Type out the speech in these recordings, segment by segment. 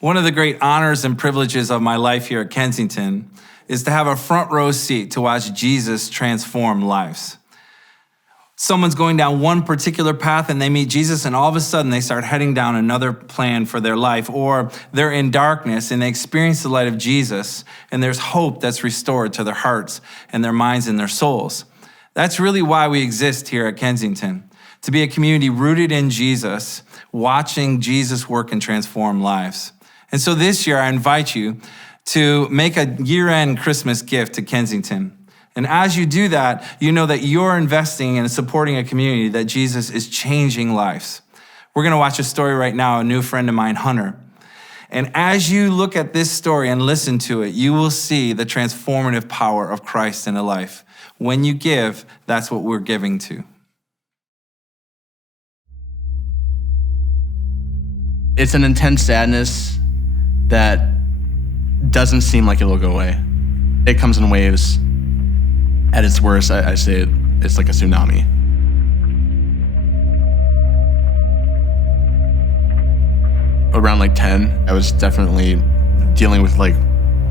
One of the great honors and privileges of my life here at Kensington is to have a front row seat to watch Jesus transform lives. Someone's going down one particular path and they meet Jesus, and all of a sudden they start heading down another plan for their life, or they're in darkness and they experience the light of Jesus, and there's hope that's restored to their hearts and their minds and their souls. That's really why we exist here at Kensington, to be a community rooted in Jesus, watching Jesus work and transform lives. And so this year, I invite you to make a year-end Christmas gift to Kensington. And as you do that, you know that you're investing and supporting a community that Jesus is changing lives. We're going to watch a story right now, a new friend of mine, Hunter. And as you look at this story and listen to it, you will see the transformative power of Christ in a life. When you give, that's what we're giving to. It's an intense sadness that doesn't seem like it'll go away. It comes in waves. At its worst, I say it's like a tsunami. Around like 10, I was definitely dealing with like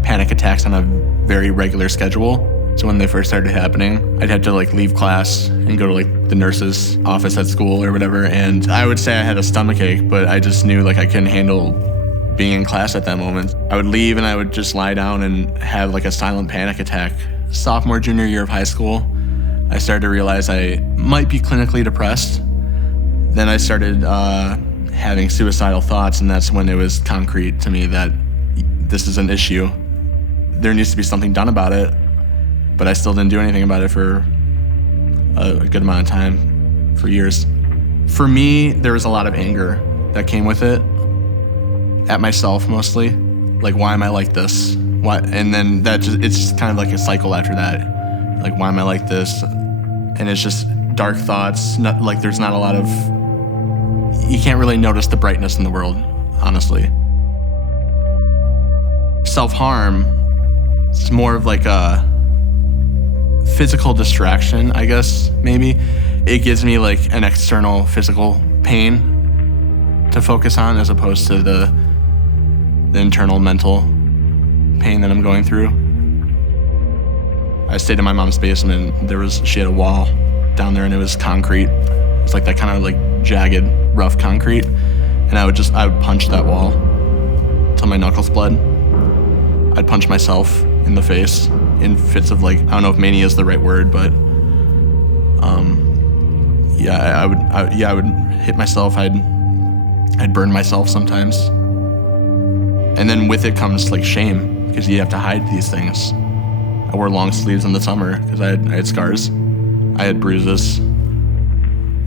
panic attacks on a very regular schedule. So when they first started happening, I'd have to like leave class and go to like the nurse's office at school or whatever. And I would say I had a stomachache, but I just knew like I couldn't handle being in class at that moment. I would leave and I would just lie down and have like a silent panic attack. Sophomore, junior year of high school, I started to realize I might be clinically depressed. Then I started having suicidal thoughts, and that's when it was concrete to me that this is an issue. There needs to be something done about it, but I still didn't do anything about it for a good amount of time, for years. For me, there was a lot of anger that came with it, at myself mostly. Like, why am I like this? Why? And then it's just kind of like a cycle after that. Like, why am I like this? And it's just dark thoughts. Like, there's not a lot of, you can't really notice the brightness in the world, honestly. Self-harm is more of like a physical distraction, I guess, maybe. It gives me like an external physical pain to focus on as opposed to the internal mental pain that I'm going through. I stayed in my mom's basement. She had a wall down there and it was concrete. It was like that kind of like jagged, rough concrete. And I would punch that wall till my knuckles bled. I'd punch myself in the face in fits of like, I don't know if mania is the right word, but I would hit myself. I'd burn myself sometimes. And then with it comes like shame, because you have to hide these things. I wore long sleeves in the summer because I had scars. I had bruises.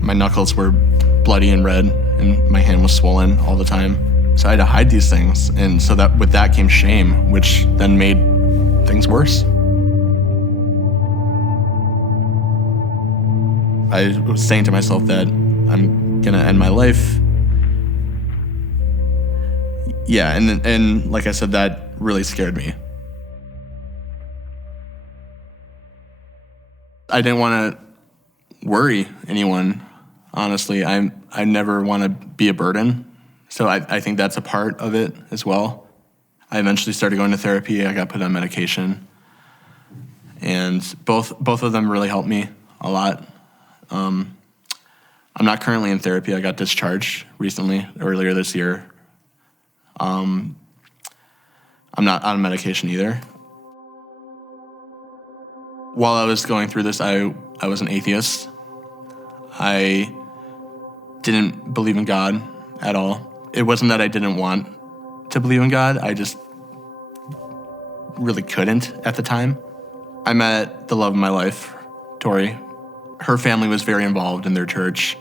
My knuckles were bloody and red, and my hand was swollen all the time. So I had to hide these things. And so that with that came shame, which then made things worse. I was saying to myself that I'm gonna end my life. Yeah, and like I said, that really scared me. I didn't want to worry anyone, honestly. I never want to be a burden. So I think that's a part of it as well. I eventually started going to therapy. I got put on medication. And both of them really helped me a lot. I'm not currently in therapy. I got discharged recently, earlier this year. I'm not on medication either. While I was going through this, I was an atheist. I didn't believe in God at all. It wasn't that I didn't want to believe in God. I just really couldn't at the time. I met the love of my life, Tori. Her family was very involved in their church,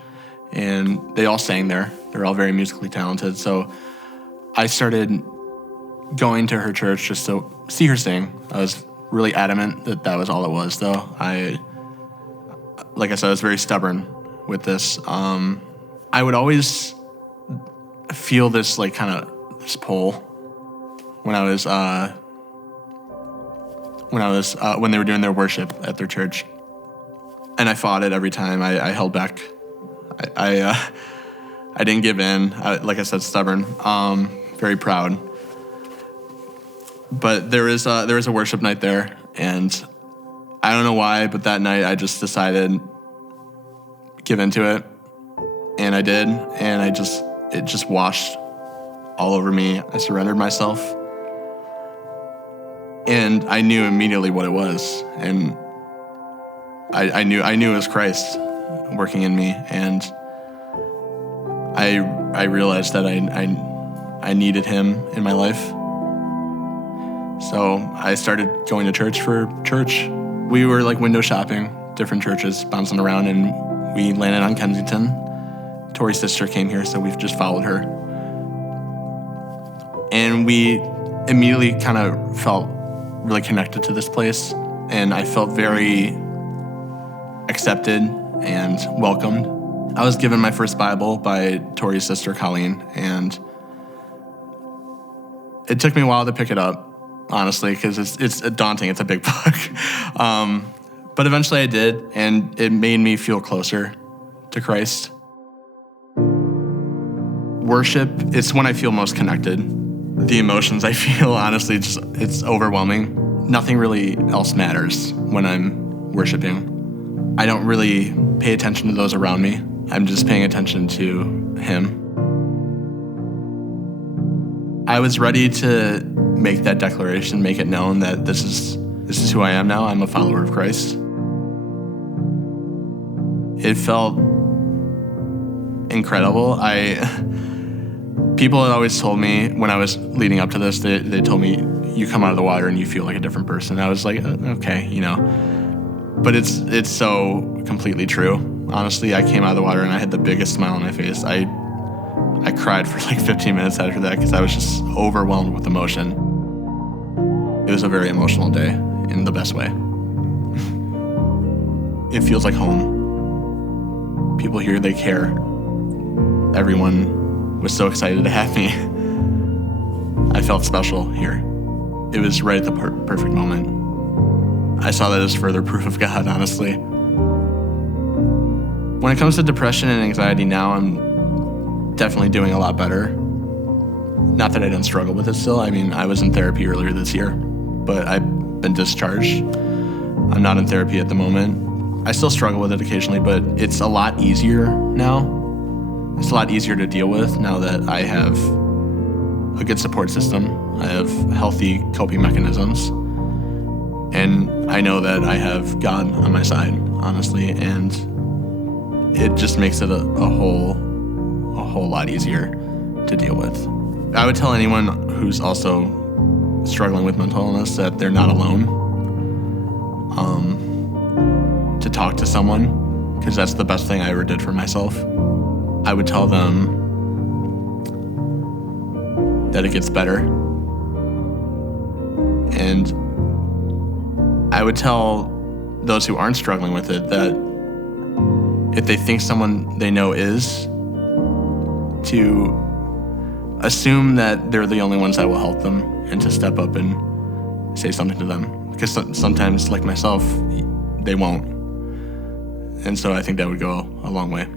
and they all sang there. They're all very musically talented. So I started going to her church just to see her sing. I was really adamant that was all it was, though. Like I said, I was very stubborn with this. I would always feel this like kind of this pull when they were doing their worship at their church, and I fought it every time. I held back. I didn't give in. Like I said, stubborn. Very proud. But there is a worship night there, and I don't know why, but that night I just decided give into it, and I did, and it just washed all over me. I surrendered myself, and I knew immediately what it was, and I knew it was Christ working in me, and I realized that I needed Him in my life. So I started going to church for church. We were like window shopping, different churches, bouncing around, and we landed on Kensington. Tori's sister came here, so we've just followed her. And we immediately kind of felt really connected to this place, and I felt very accepted and welcomed. I was given my first Bible by Tori's sister, Colleen, and it took me a while to pick it up, honestly, because it's daunting. It's a big book. But eventually I did, and it made me feel closer to Christ. Worship, it's when I feel most connected. The emotions I feel, honestly, it's overwhelming. Nothing really else matters when I'm worshiping. I don't really pay attention to those around me. I'm just paying attention to Him. I was ready to make that declaration, make it known that this is who I am now. I'm a follower of Christ. It felt incredible. People had always told me when I was leading up to this, they told me, you come out of the water and you feel like a different person. I was like, okay, But it's so completely true. Honestly, I came out of the water and I had the biggest smile on my face. I cried for like 15 minutes after that because I was just overwhelmed with emotion. It was a very emotional day in the best way. It feels like home. People here, they care. Everyone was so excited to have me. I felt special here. It was right at the perfect moment. I saw that as further proof of God, honestly. When it comes to depression and anxiety now, I'm definitely doing a lot better. Not that I didn't struggle with it still. I mean, I was in therapy earlier this year, but I've been discharged. I'm not in therapy at the moment. I still struggle with it occasionally, but it's a lot easier now. It's a lot easier to deal with now that I have a good support system. I have healthy coping mechanisms. And I know that I have God on my side, honestly, and it just makes it a whole lot easier to deal with. I would tell anyone who's also struggling with mental illness that they're not alone. To talk to someone, because that's the best thing I ever did for myself. I would tell them that it gets better. And I would tell those who aren't struggling with it that if they think someone they know is, to assume that they're the only ones that will help them and to step up and say something to them. Because sometimes, like myself, they won't. And so I think that would go a long way.